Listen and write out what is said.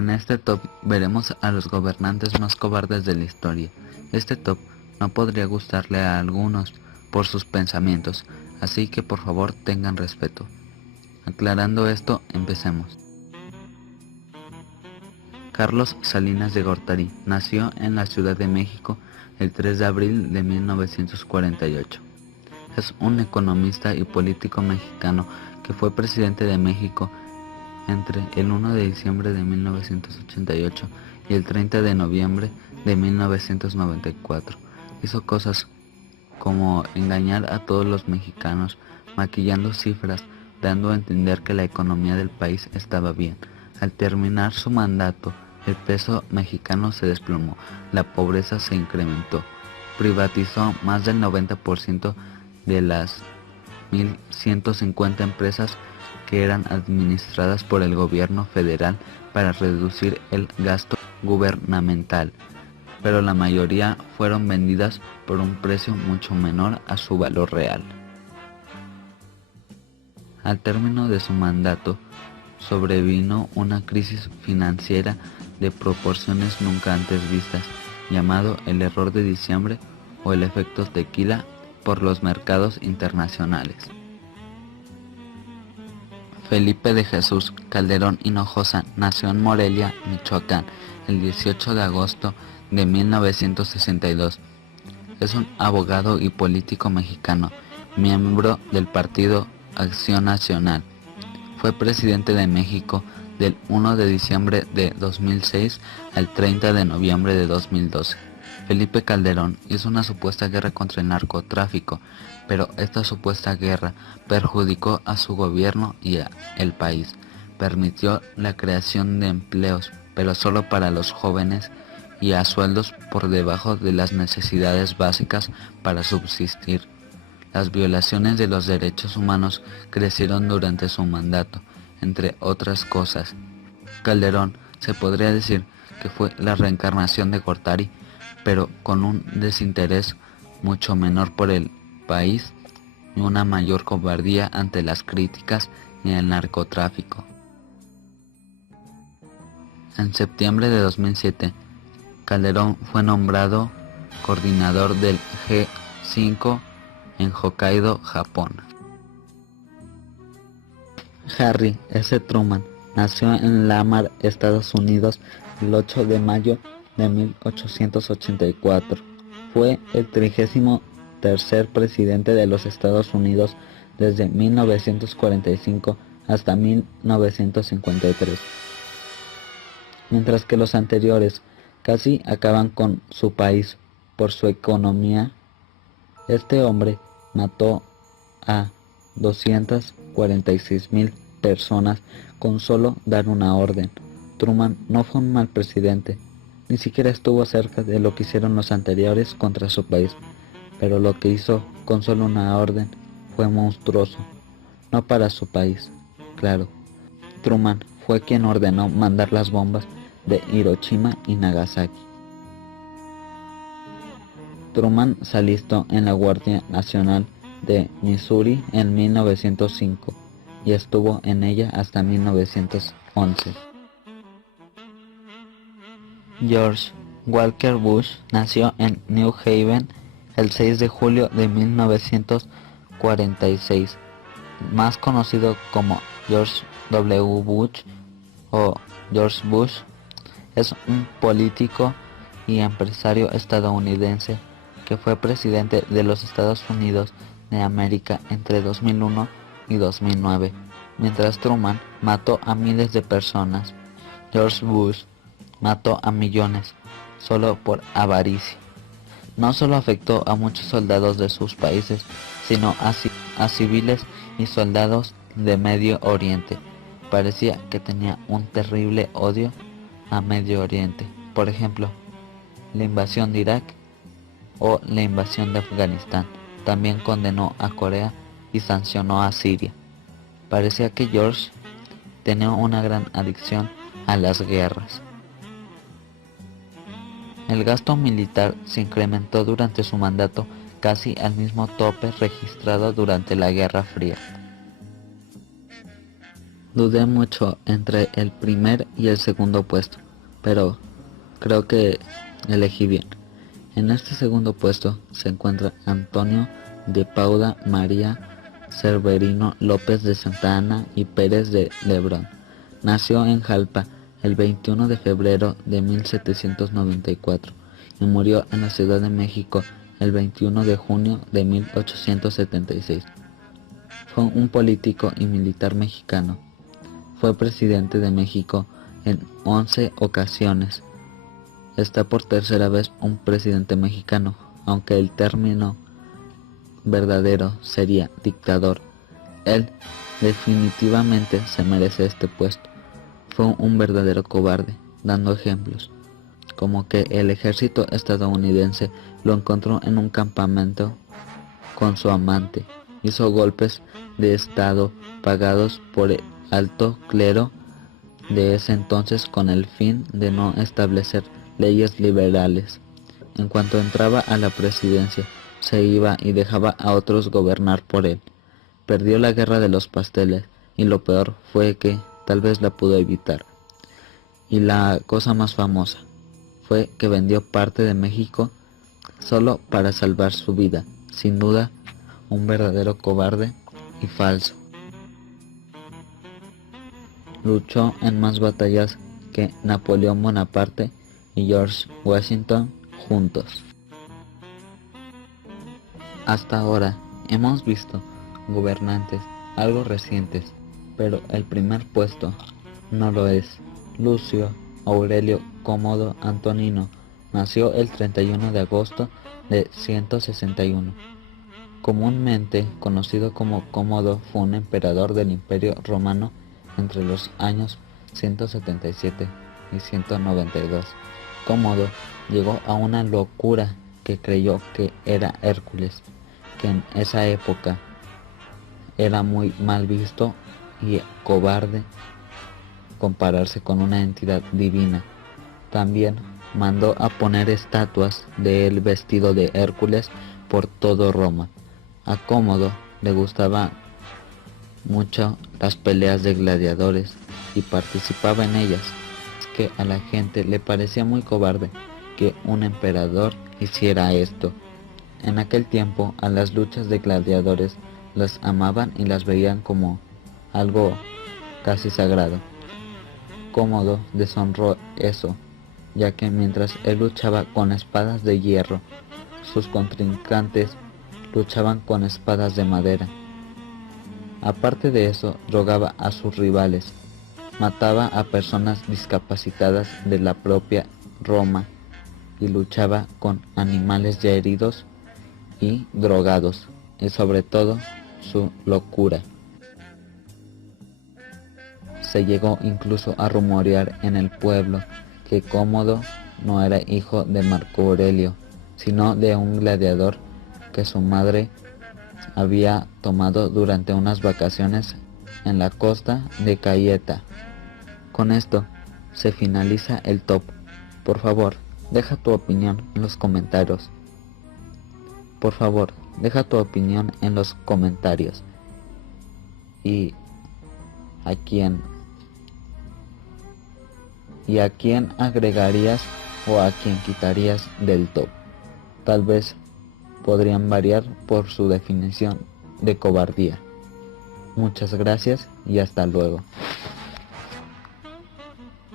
En este top veremos a los gobernantes más cobardes de la historia. Este top no podría gustarle a algunos por sus pensamientos, así que por favor tengan respeto. Aclarando esto, empecemos. Carlos Salinas de Gortari nació en la Ciudad de México el 3 de abril de 1948. Es un economista y político mexicano que fue presidente de México entre el 1 de diciembre de 1988 y el 30 de noviembre de 1994. Hizo cosas como engañar a todos los mexicanos, maquillando cifras, dando a entender que la economía del país estaba bien. Al terminar su mandato, el peso mexicano se desplomó, la pobreza se incrementó, privatizó más del 90% de las 1.150 empresas que eran administradas por el gobierno federal para reducir el gasto gubernamental, pero la mayoría fueron vendidas por un precio mucho menor a su valor real. Al término de su mandato, sobrevino una crisis financiera de proporciones nunca antes vistas, llamado el error de diciembre o el efecto tequila por los mercados internacionales. Felipe de Jesús Calderón Hinojosa nació en Morelia, Michoacán, el 18 de agosto de 1962. Es un abogado y político mexicano, miembro del Partido Acción Nacional. Fue presidente de México del 1 de diciembre de 2006 al 30 de noviembre de 2012. Felipe Calderón hizo una supuesta guerra contra el narcotráfico, pero esta supuesta guerra perjudicó a su gobierno y al país. Permitió la creación de empleos, pero solo para los jóvenes y a sueldos por debajo de las necesidades básicas para subsistir. Las violaciones de los derechos humanos crecieron durante su mandato, entre otras cosas. Calderón se podría decir que fue la reencarnación de Gortari, pero con un desinterés mucho menor por el país y una mayor cobardía ante las críticas y el narcotráfico. En septiembre de 2007, Calderón fue nombrado coordinador del G5 en Hokkaido, Japón. Harry S. Truman nació en Lamar, Estados Unidos, el 8 de mayo de 1884. Fue el 33º presidente de los Estados Unidos desde 1945 hasta 1953. Mientras que los anteriores casi acaban con su país por su economía, este hombre mató a 246,000 personas con solo dar una orden. Truman no fue un mal presidente, ni siquiera estuvo cerca de lo que hicieron los anteriores contra su país, pero lo que hizo con solo una orden fue monstruoso, no para su país, claro. Truman fue quien ordenó mandar las bombas de Hiroshima y Nagasaki. Truman se alistó en la Guardia Nacional de Missouri en 1905 y estuvo en ella hasta 1911. George Walker Bush nació en New Haven el 6 de julio de 1946, más conocido como George W. Bush o George Bush. Es un político y empresario estadounidense que fue presidente de los Estados Unidos de América entre 2001 y 2009, mientras Truman mató a miles de personas. George Bush mató a millones solo por avaricia. No solo afectó a muchos soldados de sus países, sino a civiles y soldados de Medio Oriente. Parecía que tenía un terrible odio a Medio Oriente. Por ejemplo, la invasión de Irak o la invasión de Afganistán. También condenó a Corea y sancionó a Siria. Parecía que George tenía una gran adicción a las guerras. El gasto militar se incrementó durante su mandato casi al mismo tope registrado durante la Guerra Fría. Dudé mucho entre el primer y el segundo puesto, pero creo que elegí bien. En este segundo puesto se encuentra Antonio de Paula María Severino López de Santa Anna y Pérez de Lebrón. Nació en Jalpa el 21 de febrero de 1794 y murió en la Ciudad de México el 21 de junio de 1876. Fue un político y militar mexicano. Fue presidente de México en 11 ocasiones. Está por tercera vez un presidente mexicano, aunque el término verdadero sería dictador. Él definitivamente se merece este puesto. Fue un verdadero cobarde, dando ejemplos, como que el ejército estadounidense lo encontró en un campamento con su amante. Hizo golpes de estado pagados por el alto clero de ese entonces con el fin de no establecer leyes liberales. En cuanto entraba a la presidencia, se iba y dejaba a otros gobernar por él. Perdió la guerra de los pasteles y lo peor fue que tal vez la pudo evitar. Y la cosa más famosa fue que vendió parte de México solo para salvar su vida. Sin duda, un verdadero cobarde y falso. Luchó en más batallas que Napoleón Bonaparte y George Washington juntos. Hasta ahora hemos visto gobernantes algo recientes, pero el primer puesto no lo es. Lucio Aurelio Cómodo Antonino nació el 31 de agosto de 161. Comúnmente conocido como Cómodo, fue un emperador del Imperio Romano entre los años 177 y 192. Cómodo llegó a una locura que creyó que era Hércules, que en esa época era muy mal visto y cobarde compararse con una entidad divina. También mandó a poner estatuas de él vestido de Hércules por todo Roma. A Cómodo le gustaban mucho las peleas de gladiadores y participaba en ellas. Es que a la gente le parecía muy cobarde que un emperador hiciera esto. En aquel tiempo a las luchas de gladiadores las amaban y las veían como algo casi sagrado. Cómodo deshonró eso, ya que mientras él luchaba con espadas de hierro, sus contrincantes luchaban con espadas de madera. Aparte de eso, drogaba a sus rivales, mataba a personas discapacitadas de la propia Roma y luchaba con animales ya heridos y drogados, y sobre todo su locura. Se llegó incluso a rumorear en el pueblo que Cómodo no era hijo de Marco Aurelio, sino de un gladiador que su madre había tomado durante unas vacaciones en la costa de Cayeta. Con esto se finaliza el top. Por favor, deja tu opinión en los comentarios. Por favor, deja tu opinión en los comentarios. Y a quién agregarías o a quién quitarías del top. Tal vez podrían variar por su definición de cobardía. Muchas gracias y hasta luego.